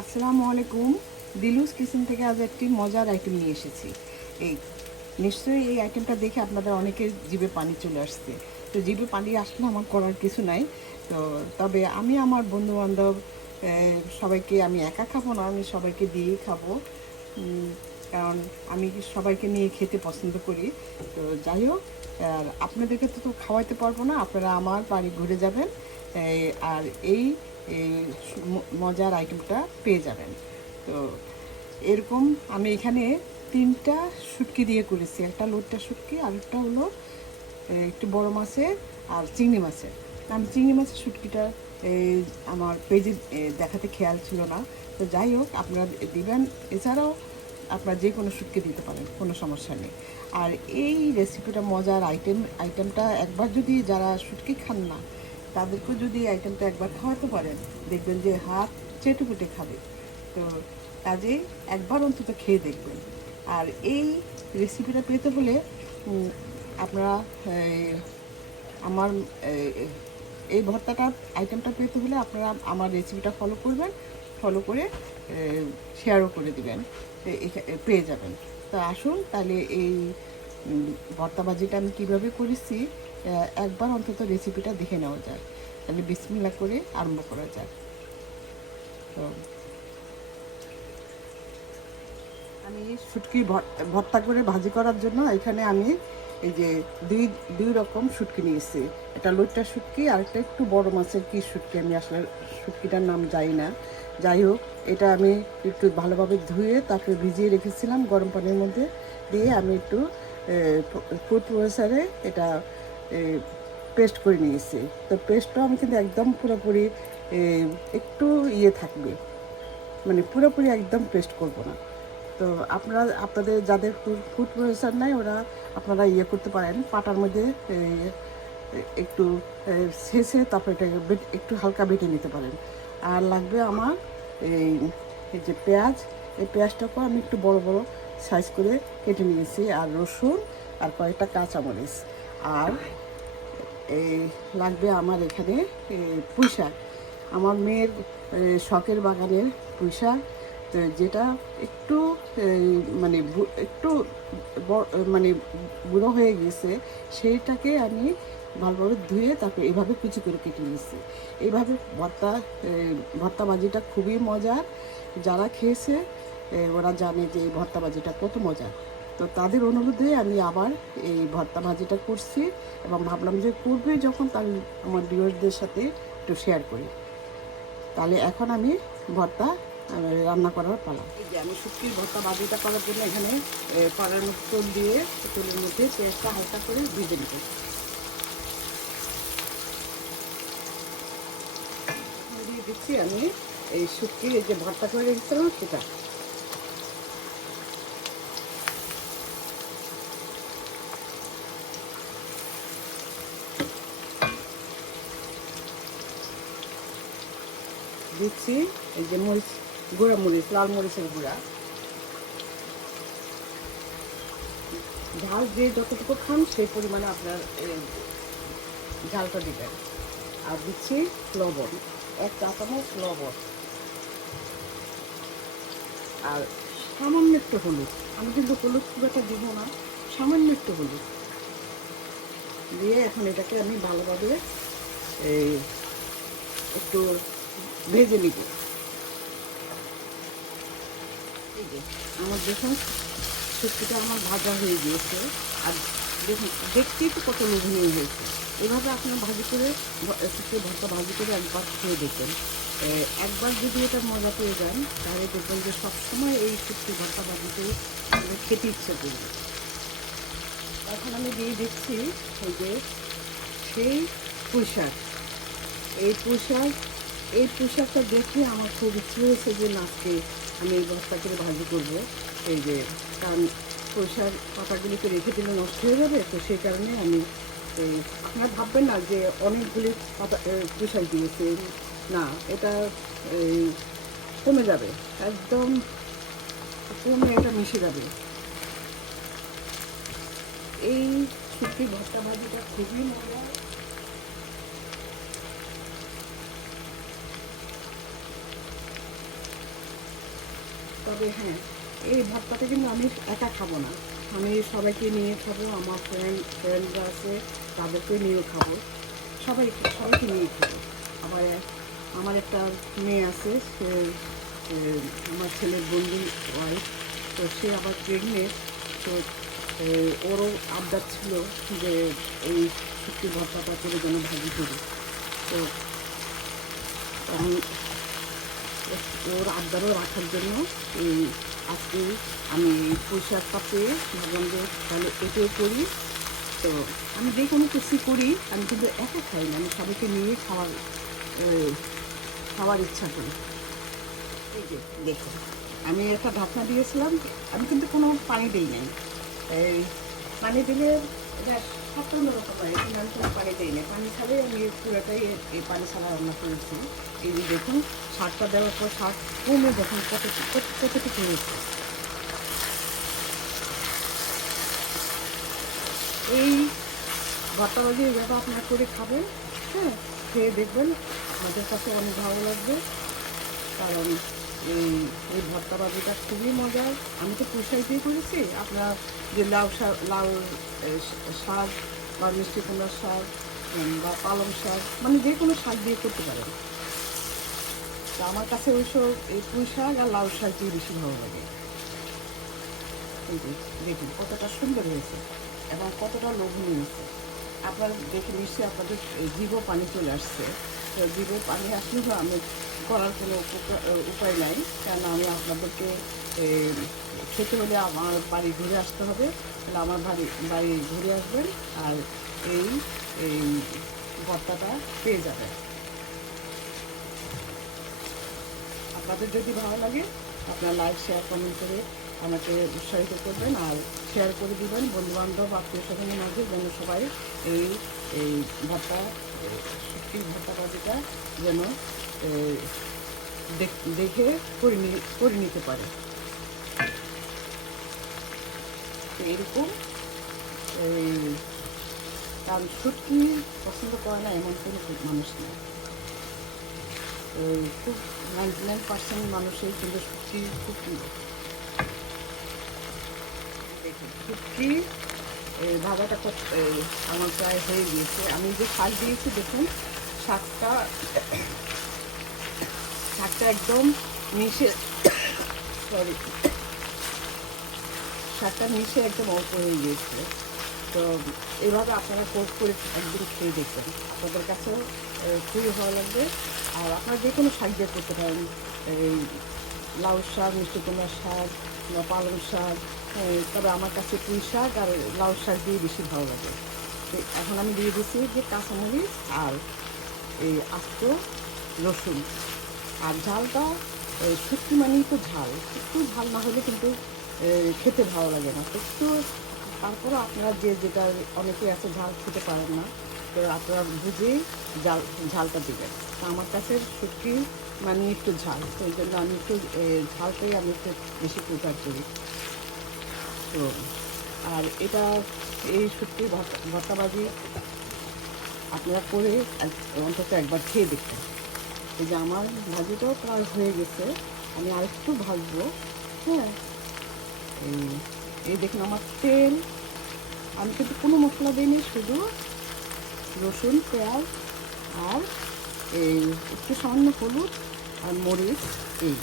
আসসালামু আলাইকুম। দিলুস কিচেন থেকে আজ একটি মজার আইটেম নিয়ে এসেছি। এই নিশ্চয়ই এই আইটেমটা দেখে আপনাদের অনেকের জিভে পানি চলে আসছে। তো জিভে পানি আসলে আমার করার কিছু নাই। তো তবে আমি আমার বন্ধুবান্ধব সবাইকে আমি একা খাবো না, আমি সবাইকে দিয়েই খাবো। কারণ আমি সবাইকে নিয়ে খেতে পছন্দ করি। তো যাই হোক, আর আপনাদেরকে তো খাওয়াইতে পারবো না, আপনারা আমার বাড়ি ঘুরে যাবেন আর এই মজার আইটেমটা পেয়ে যাবেন। তো এরকম আমি এখানে 3টা শুটকি দিয়ে করেছি। একটা লোটটা শুটকি, আরেকটা হলো একটু বড় মাছের আর চিংড়ি মাছের। আমি চিংড়ি মাছের শুটকিটা আমার পেজে দেখাতে খেয়াল ছিল না। তো যাই হোক, আপনারা দিবেন। এছাড়াও আপনারা যে কোনো শুটকি দিতে পারেন, কোনো সমস্যা নেই। আর এই রেসিপিটা মজার আইটেমটা একবার যদি যারা শুটকি খান না তাদেরকেও যদি এই আইটেমটা একবার খাওয়াতে পারেন, দেখবেন যে হাত চেটেপুটে খাবে। তো কাজেই একবার অন্তত খেয়ে দেখবেন। আর এই রেসিপিটা পেতে হলে আপনারা আমার এই ভর্তাটা আইটেমটা পেতে হলে আপনারা আমার রেসিপিটা ফলো করবেন, ফলো করে শেয়ারও করে দিবেন, পেয়ে যাবেন। তো আসুন তাহলে এই ভর্তা ভাজিটা আমি কীভাবে করেছি একবার অন্তত রেসিপিটা দেখে নেওয়া যায়। তাহলে বিসমিল্লাহ করে আরম্ভ করা যায়। তো আমি শুটকি ভর্তা করে ভাজি করার জন্য এখানে আমি এই যে দুই রকম শুটকি নিয়েছি। এটা লইট্টা শুটকি আর একটা একটু বড় মাছের কি শুটকি, আমি আসলে শুটকিটার নাম জানি না। যাই হোক, এটা আমি একটু ভালোভাবে ধুয়ে তারপরে ভিজিয়ে রেখেছিলাম গরম পানির মধ্যে দিয়ে। আমি একটু ফুড প্রসেসরে এটা পেস্ট করে নিয়েছি। তো পেস্টটা আমি কিন্তু একদম পুরোপুরি একটু থাকবে, মানে পুরোপুরি একদম পেস্ট করব না। তো আপনাদের যাদের ফুড প্রসেসর নাই ওরা আপনারা করতে পারেন, পাটার মধ্যে একটু ছেঁচে তারপরে এটা একটু হালকা বেটে নিতে পারেন। আর লাগবে আমার এই এই যে পেঁয়াজ, এই পেঁয়াজটাকেও আমি একটু বড় বড় সাইজ করে কেটে নিয়েছি, আর রসুন আর কয়েকটা কাঁচামরিচ। আর এই লাগবে আমার এখানে পুঁই শাক, আমার মেয়ের শখের বাগানের পুঁই শাক, যেটা একটু মানে একটু মানে বুড়ো হয়ে গেছে, সেইটাকে আমি ভালোভাবে ধুয়ে তারপরে এভাবে কুচি করে কেটে নিয়েছি। এইভাবে ভর্তা ভাজিটা খুবই মজার। যারা খেয়েছে ওরা জানে যে এই ভর্তা ভাজিটা কত মজার। তো তাদের অনুরোধে আমি আবার এই ভর্তা ভাজিটা করছি এবং ভাবলাম যে করবে যখন, তাহলে আমার ভিউয়ারদের সাথে একটু শেয়ার করি। তাহলে এখন আমি ভর্তা রান্না করার পালা। এই যে আমি শুটকির ভর্তা ভাজিটা করার জন্য এখানে কড়ার মধ্যে তেল দিয়ে, তেলের মধ্যে পেঁয়াজটা হালকা করে ভেজে নেব। দিয়ে দিচ্ছি আমি এই শুটকির যে ভর্তা করে রেখেছিলাম সেটা। দিচ্ছি এই যে মরিচ, গুঁড়া মরিচ, লাল মরিচের গুঁড়া। ঝাল যে যতটুকু খান সেই পরিমাণে আপনার ঝালটা দিবেন। আর দিচ্ছি লবণ, 1 চা চামচ লবণ। আর সামান্য একটু হলুদ, আমি কিন্তু হলুদ খুব একটা দিব না, সামান্য একটু হলুদ দিয়ে এখন এটাকে আমি ভালোভাবে এই একটু ভেজে নিব। এই যে আমার দেখুন শুটকিটা আমার ভাজা হয়ে গিয়েছে। আর দেখুন দেখতেই তো কত লোভনীয় হয়েছে। এভাবে আপনার ভাজি করে শুটকি ভর্তা ভাজি করে একবার খেয়ে দেখবেন। একবার যদি এটা মজা পেয়ে যান তাহলে দেখবেন যে সবসময় এই শুটকি ভর্তা ভাজি করে খেতে ইচ্ছে করবে। এখন আমি দিয়ে দিচ্ছি এই যে সেই পুঁই শাক। এই পুঁই শাক, এই পুঁই শাকটা দেখে আমার খুব ইচ্ছে হয়েছে যে আজকে আমি এই ভর্তা করে ভাজি করব। এই যে কারণ পুঁই শাক পাতাগুলিকে রেখে দিলে নষ্ট হয়ে যাবে, তো সেই কারণে আমি এই, আপনারা ভাববেন না যে অনেকগুলি পাতা পুঁই শাক দিয়েছে, না, এটা এই কমে যাবে, একদম কমে এটা মিশে যাবে। এই শুটকি ভর্তা ভাজিটা খুবই মজা। তবে হ্যাঁ, এই ভর্তাটা কিন্তু আমি একা খাবো না, আমি সবাইকে নিয়ে খাবো, আমার ফ্রেন্ডরা আছে তাদেরকে নিয়ে খাবো, সবাইকে নিয়ে খাবো। আবার আমার একটা মেয়ে আছে, সে আমার ছেলের বন্ধু ওয়াইফ, তো সে আবার প্রেগনেন্ট, তো ওরও আবদার ছিল যে এই শুটকির ভর্তাটা করে যেন ভাজি করি। তো আমি ওর আবদারও রাখার জন্য এই আজকে আমি পুঁই শাকটা পেয়ে ভাবলাম যে তাহলে এটাও করি। তো আমি যে কোনো কিছু করি, আমি কিন্তু একা খাই না, আমি সবাইকে নিয়ে খাওয়ার ইচ্ছা করি। এই যে দেখুন, আমি একটা ঢাকনা দিয়েছিলাম, আমি কিন্তু কোনো পানি দিই নাই। এই পানি দিলে এটা স্বাদটা অন্যরকম হয়, কিন্তু আমি কোনো পানি দিই নাই, পানি ছাড়াই আমি পুরোটাই এই পানি ছাড়া রান্না করেছি। এই যে দেখুন, শাকটা দেওয়ার পর শাক কমে দেখুন কতটুকু হয়েছে। এই ভর্তা ভাজি এভাবে আপনার করে খাবেন, হ্যাঁ, খেয়ে দেখবেন, আমাদের কাছে অনেক ভালো লাগবে। কারণ এই ভর্তা ভাজিটা খুবই মজার। আমি তো পুঁই দিয়ে করেছি, আপনার যে লাউ শাক বা মিষ্টি কুমড়ার শাক বা পালং শাক, মানে যে কোনো শাক দিয়ে করতে পারেন। তো আমার কাছে ওইসব এই পুঁই শাক আর লাউ শাক দিয়ে বেশি ভালো লাগে। এই যে দেখুন কতটা সুন্দর হয়েছে এবং কতটা লোভনীয় হয়েছে। আপনার দেখে নিশ্চয়ই আপনাদের জিভে পানি চলে আসছে। তো জিভে পানি আসলে তো আমি করার কোনো উপায় নাই, কারণ আমি আপনাদেরকে খেতে হলে আমার বাড়ি ঘুরে আসতে হবে, তাহলে আমার বাড়ি ঘুরে আসবেন আর এই এই ভর্তাটা পেয়ে যাবেন। আপনাদের যদি ভালো লাগে আপনারা লাইক শেয়ার কমেন্ট করে আমাকে উৎসাহিত করবেন আর শেয়ার করে দিবেন বন্ধুবান্ধব আত্মীয় স্বজনের মাঝে, যেন সবাই এই এই ভর্তা শুটকির ভর্তা ভাজিটা যেন দেখে করে নিতে পারে। তো এরকম কারণ শুটকি পছন্দ করে না এমন কোনো মানুষ নেই, খুব 99% মানুষের কিন্তু শুটকি খুব প্রিয়। দেখুন শুটকি ভাজাটা আমার প্রায় হয়ে গিয়েছে। আমি যে শাক দিয়েছি দেখুন, শাকটা একদম মিশে, সরি, শাকটা মিশে একদম অল্প হয়ে গিয়েছে। তো এইভাবে আপনারা করে একদিন খেয়ে দেখবেন, আপনাদের কাছেও খুবই ভালো লাগবে। আর আপনারা যে কোনো শাক দিয়ে করতে পারেন, এই লাউ শাক, মিষ্টি কুমড়ার শাক বা পালং শাক, তবে আমার কাছে পুঁই শাক আর লাউ শাক দিয়ে বেশি ভালো লাগে। তো এখন আমি দিয়ে দিচ্ছি যে কাঁচামরিচ আর এই আস্ত রসুন। আর ঝালটা শুটকি মানেই তো ঝাল, একটু ঝাল না হলে কিন্তু খেতে ভালো লাগে না। একটু তারপরে আপনারা যেটা অনেকে আছে ঝাল খেতে পারেন না, তো আপনারা বুঝেই ঝালটা দেবেন। তো আমার কাছে শুটকি মানে একটু ঝাল, তো এই জন্য আমি একটু ঝালটাই আমি একটু বেশি প্রিফার করি। তো আর এটা এই শুটকি ভর্তাবাজি আপনারা করে অন্তত একবার খেয়ে দেখবেন। এই যে আমার ভাজিটাও প্রায় হয়ে গেছে, আমি আরেকটু ভাজবো। হ্যাঁ, এই দেখুন আমার তেল, আমি কিন্তু কোনো মশলা দিইনি, শুধু রসুন, পেঁয়াজ আর এই একটু সামান্য হলুদ আর মরিচ, এই